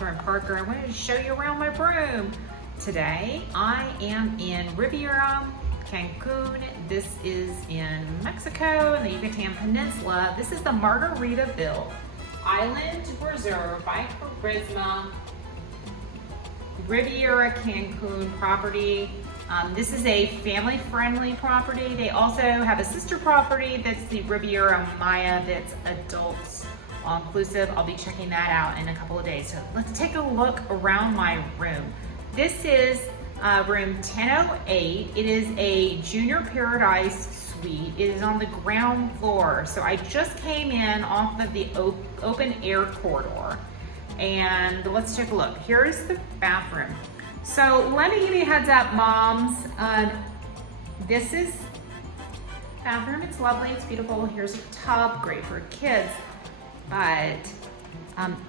Catherine Parker. I wanted to show you around my room. Today, I am in Riviera Cancun. This is in Mexico, in the Yucatan Peninsula. This is the Margaritaville Island Reserve by Charisma Riviera Cancun property. This is a family-friendly property. They also have a sister property that's the Riviera Maya that's adults all-inclusive. I'll be checking that out in a couple of days. So let's take a look around my room. This is room 1008. It is a junior paradise suite. It is on the ground floor. So I just came in off of the open air corridor. And let's take a look. Here's the bathroom. So let me give you a heads up, moms. This is bathroom. It's lovely, it's beautiful. Here's a tub, great for kids. But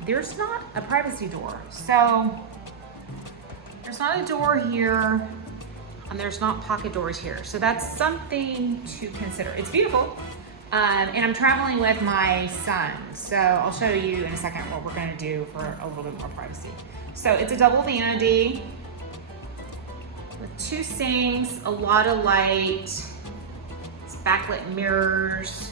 there's not a privacy door. So there's not a door here, and there's not pocket doors here. So that's something to consider. It's beautiful. And I'm traveling with my son. So I'll show you in a second what we're gonna do for a little bit more privacy. So it's a double vanity with 2 sinks, a lot of light, it's backlit mirrors.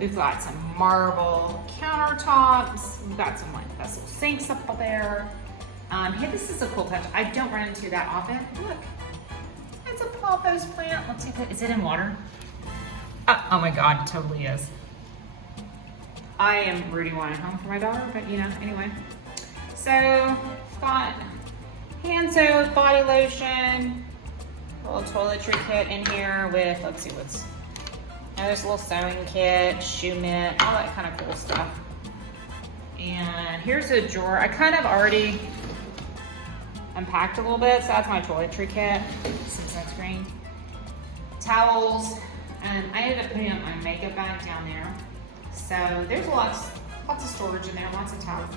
We've got some marble countertops. We've got some like vessel sinks up there. Hey, this is a cool touch. I don't run into that often. Look, it's a pothos plant. Let's see if is it in water? Oh my God, it totally is. I am Rudy wanting home for my daughter, but you know, anyway. So, got hand soap, body lotion, a little toiletry kit in here with, let's see what's, there's a little sewing kit, shoe mitt, all that kind of cool stuff. And here's a drawer. I kind of already unpacked a little bit, so that's my toiletry kit, some sunscreen, towels, and I ended up putting up my makeup bag down there. So there's lots of storage in there, lots of towels.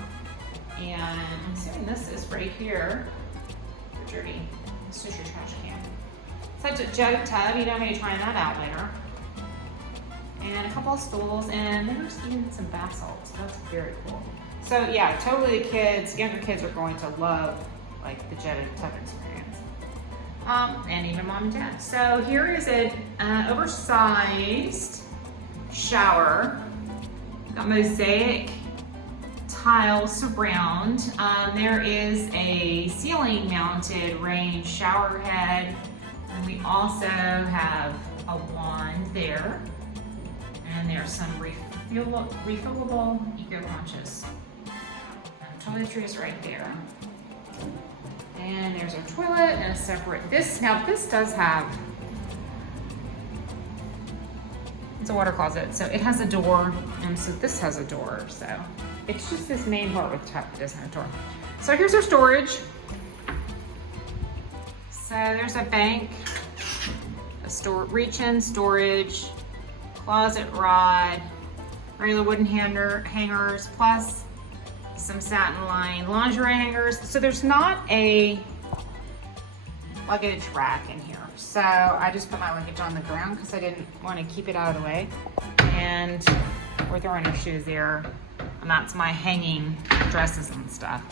And I'm assuming this is right here. For dirty. This is your trash can. Such a jug tub, you don't need to try that out later. And a couple of stools, and there's even some bath salts. That's very cool. So yeah, totally the kids, younger kids are going to love like the jetted tub experience. And even mom and dad. So here is an oversized shower. Got mosaic tile surround. There is a ceiling mounted range shower head. And we also have a wand there. And there's some refillable eco-conscious. Toiletry is right there. And there's our toilet and a separate, this does have, it's a water closet. So it has a door, and so this has a door. So it's just this main part with the top that doesn't have a door. So here's our storage. So there's a bank, a reach-in storage, closet rod, regular wooden hangers, plus some satin lined lingerie hangers. So there's not a luggage rack in here. So I just put my luggage on the ground because I didn't want to keep it out of the way. And we're throwing our shoes there. And that's my hanging dresses and stuff.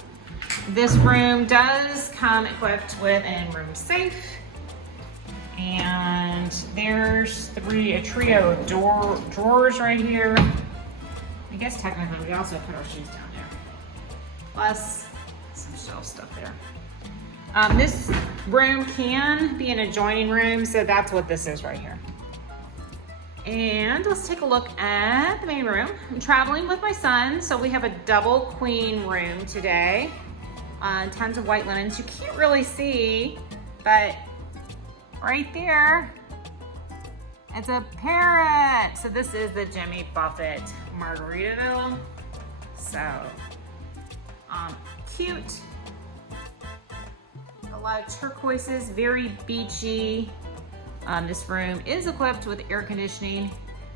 This room does come equipped with an in-room safe. And there's a trio of drawers right here. I guess technically we also put our shoes down there. Plus some shelf stuff there. This room can be an adjoining room, so that's what this is right here. And let's take a look at the main room. I'm traveling with my son, so we have a double queen room today. Tons of white linens. You can't really see, but right there, it's a parrot. So this is the Jimmy Buffett Margaritaville. So, cute. A lot of turquoises, very beachy. This room is equipped with air conditioning.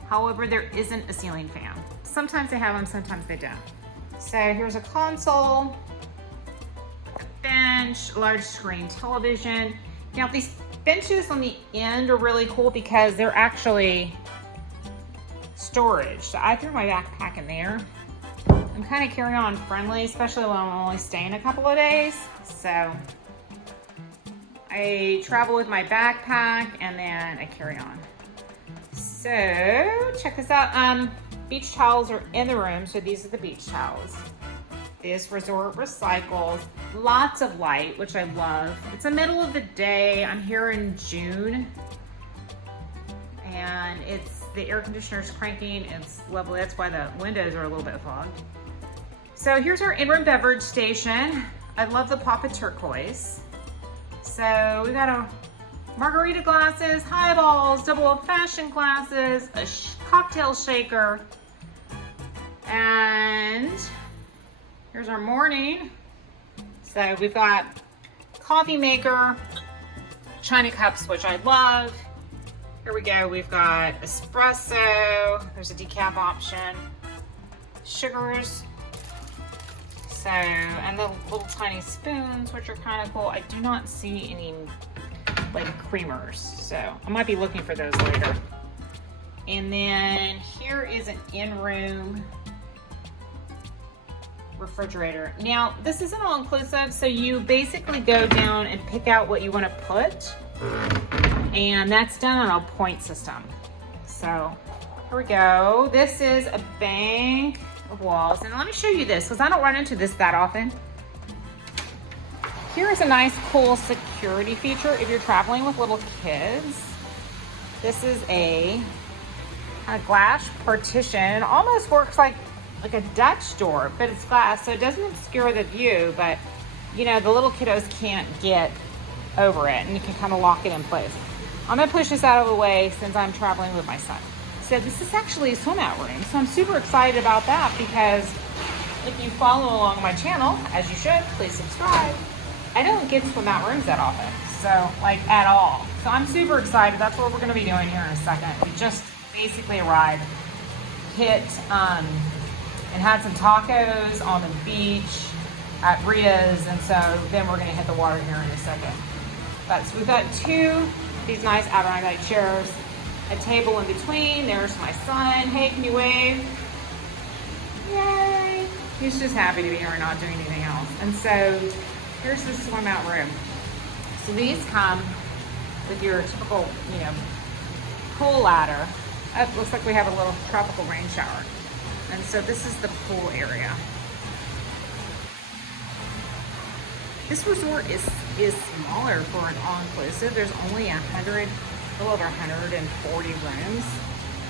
However, there isn't a ceiling fan. Sometimes they have them, sometimes they don't. So here's a console, a bench, a large screen television. Now these benches on the end are really cool because they're actually storage. So I threw my backpack in there. I'm kind of carry-on friendly, especially when I'm only staying a couple of days. So I travel with my backpack and then I carry on. So check this out. Beach towels are in the room. So these are the beach towels. This resort recycles. Lots of light, which I love. It's the middle of the day. I'm here in June. And the air conditioner's cranking. It's lovely. That's why the windows are a little bit fogged. So here's our in-room beverage station. I love the pop of turquoise. So we got a margarita glasses, highballs, double old-fashioned glasses, a cocktail shaker, and here's our morning. So we've got coffee maker, china cups, which I love. Here we go. We've got espresso. There's a decaf option. Sugars. So, and the little tiny spoons, which are kind of cool. I do not see any like creamers, so I might be looking for those later. And then here is an in-room refrigerator. Now, this isn't all inclusive, so you basically go down and pick out what you want to put, and that's done on a point system. So here we go. This is a bank of walls, and let me show you this because I don't run into this that often. Here's a nice cool security feature if you're traveling with little kids. This is a glass partition. It almost works like a Dutch door, but it's glass, so it doesn't obscure the view, but you know, the little kiddos can't get over it, and you can kind of lock it in place. I'm gonna push this out of the way since I'm traveling with my son. So this is actually a swim out room, so I'm super excited about that because if you follow along my channel, as you should, please subscribe. I don't get swim out rooms that often, so like at all. So I'm super excited. That's what we're gonna be doing here in a second. We just basically arrived, hit and had some tacos on the beach at Rita's, and so then we're gonna hit the water here in a second. But so we've got these nice Adirondack chairs, a table in between. There's my son. Hey, can you wave? Yay! He's just happy to be here and not doing anything else. And so here's the swim out room. So these come with your typical, you know, pool ladder. It looks like we have a little tropical rain shower. And so this is the pool area. This resort is smaller for an all-inclusive. There's only a little over 140 rooms,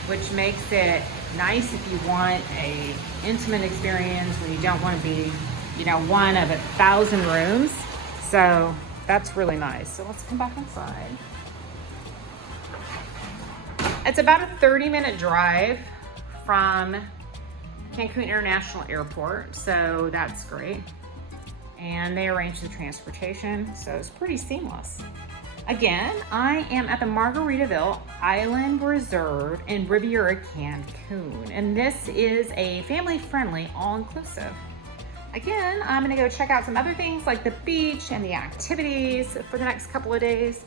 which makes it nice if you want a intimate experience when you don't want to be, you know, one of 1,000 rooms. So that's really nice. So let's come back inside. It's about a 30-minute drive from Cancun International Airport, so that's great. And they arrange the transportation, so it's pretty seamless. Again, I am at the Margaritaville Island Reserve in Riviera Cancun, and this is a family-friendly, all-inclusive. Again, I'm gonna go check out some other things like the beach and the activities for the next couple of days.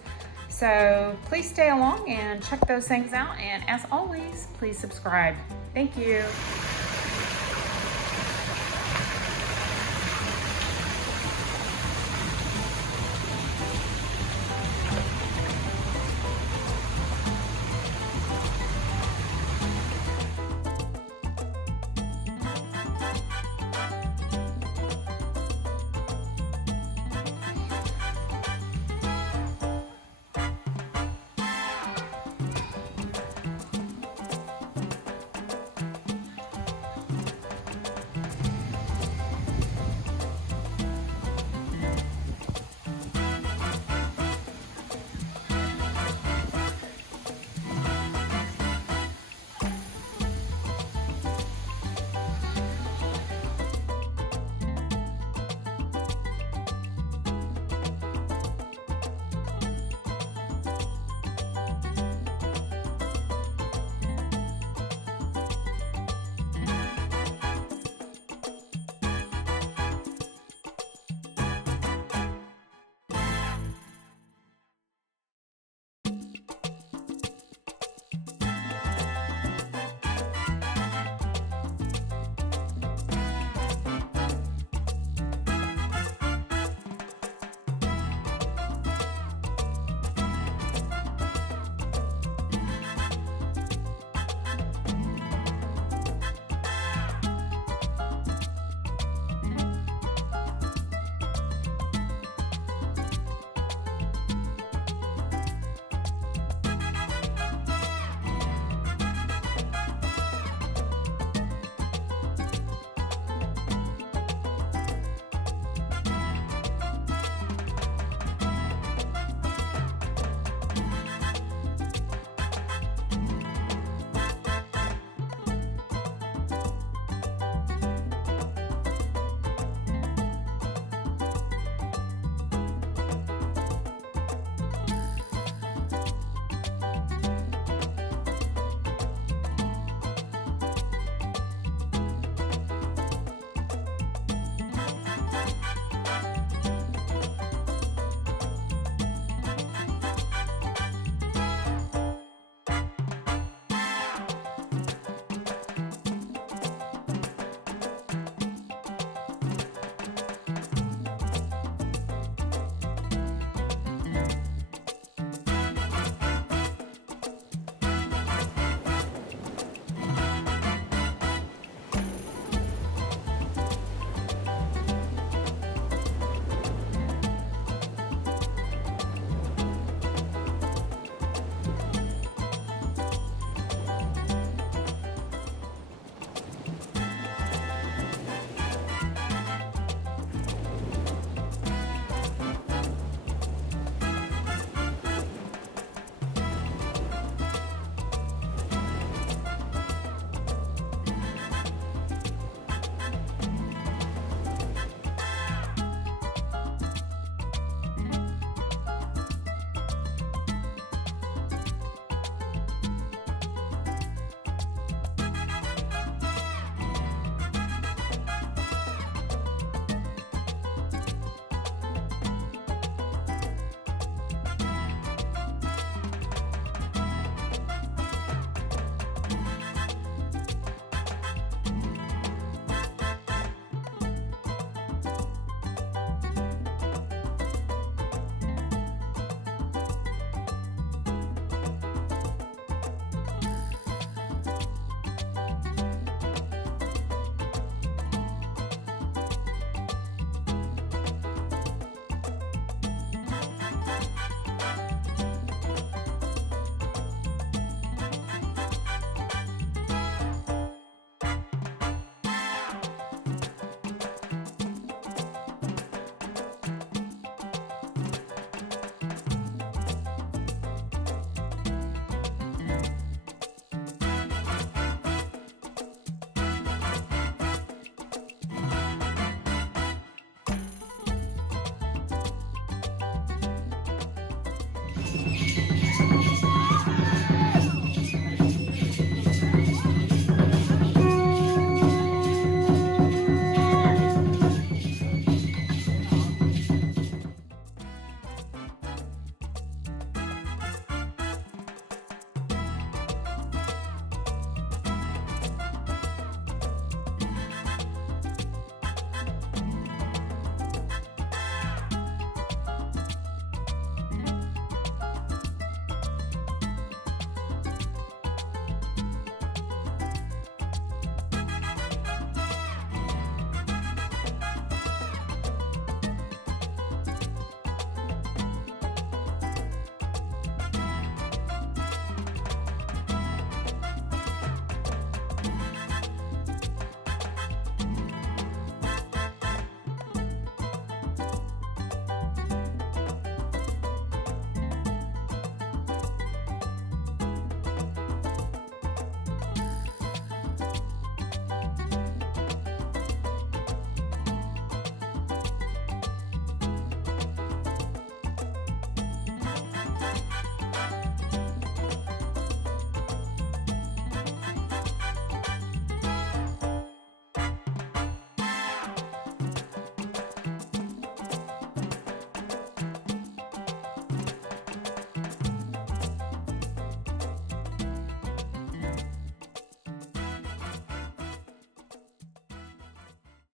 So please stay along and check those things out. And as always, please subscribe. Thank you.